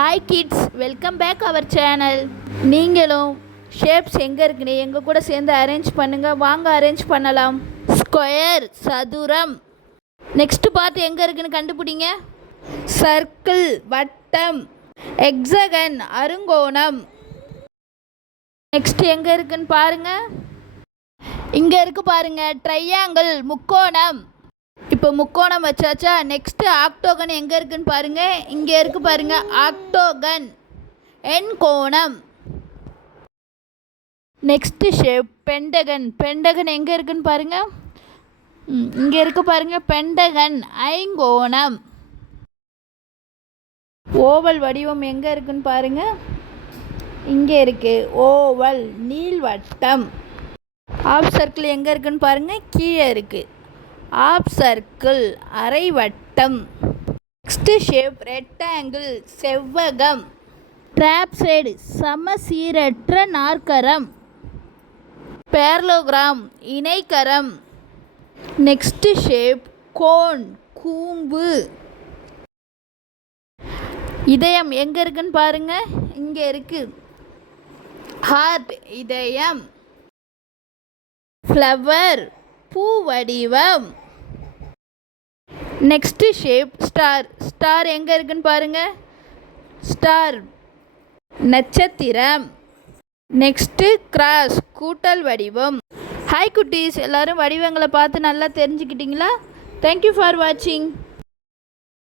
Hi kids, welcome back our channel. நீங்களும் shapes எங்கே இருக்குன்னு எங்கள் கூட சேர்ந்து அரேஞ்ச் பண்ணுங்கள். வாங்க அரேஞ்ச் பண்ணலாம். ஸ்கொயர் சதுரம். நெக்ஸ்ட்டு பார்த்து எங்கே இருக்குன்னு கண்டுபிடிங்க. சர்க்கிள் வட்டம். எக்ஸகன் அருங்கோணம். நெக்ஸ்ட் எங்கே இருக்குன்னு பாருங்கள். இங்கே இருக்கு பாருங்கள், ட்ரையாங்கிள் முக்கோணம். இப்போ முக்கோணம் வச்சாச்சா. நெக்ஸ்ட்டு ஆக்டோகன் எங்கே இருக்குன்னு பாருங்கள். இங்கே இருக்குது பாருங்கள், ஆக்டோகன் எண்கோணம். Next shape pentagon. பெண்டகன் எங்கே இருக்குன்னு பாருங்கள். இங்கே இருக்குது பாருங்கள், பெண்டகன் ஐங்கோணம். ஓவல் வடிவம் எங்கே இருக்குன்னு பாருங்கள். இங்கே இருக்குது, ஓவல் நீள்வட்டம். ஆஃப் சர்க்கிள் எங்கே இருக்குன்னு பாருங்கள், கீழே இருக்குது, ஆஃப் சர்க்கிள் அரைவட்டம். நெக்ஸ்ட் ஷேப் ரெக்டாங்கிள் செவ்வகம். ட்ராப்சைடு சமசீரற்ற நாற்கரம். பேரலோகிராம் இணைகரம். நெக்ஸ்ட் ஷேப் கோன் கூம்பு. இதயம் எங்கே இருக்குன்னு பாருங்க. இங்கே இருக்கு, ஹார்ட் இதயம். ஃப்ளவர் பூ வடிவம். Next shape star. ஸ்டார் எங்கே இருக்குன்னு பாருங்க. ஸ்டார் நட்சத்திரம். நெக்ஸ்ட்டு கிராஸ் கூட்டல் வடிவம். ஹாய் குட்டீஸ், எல்லோரும் வடிவங்களை பார்த்து நல்லா தெரிஞ்சுக்கிட்டீங்களா? தேங்க்யூ ஃபார் வாட்சிங்.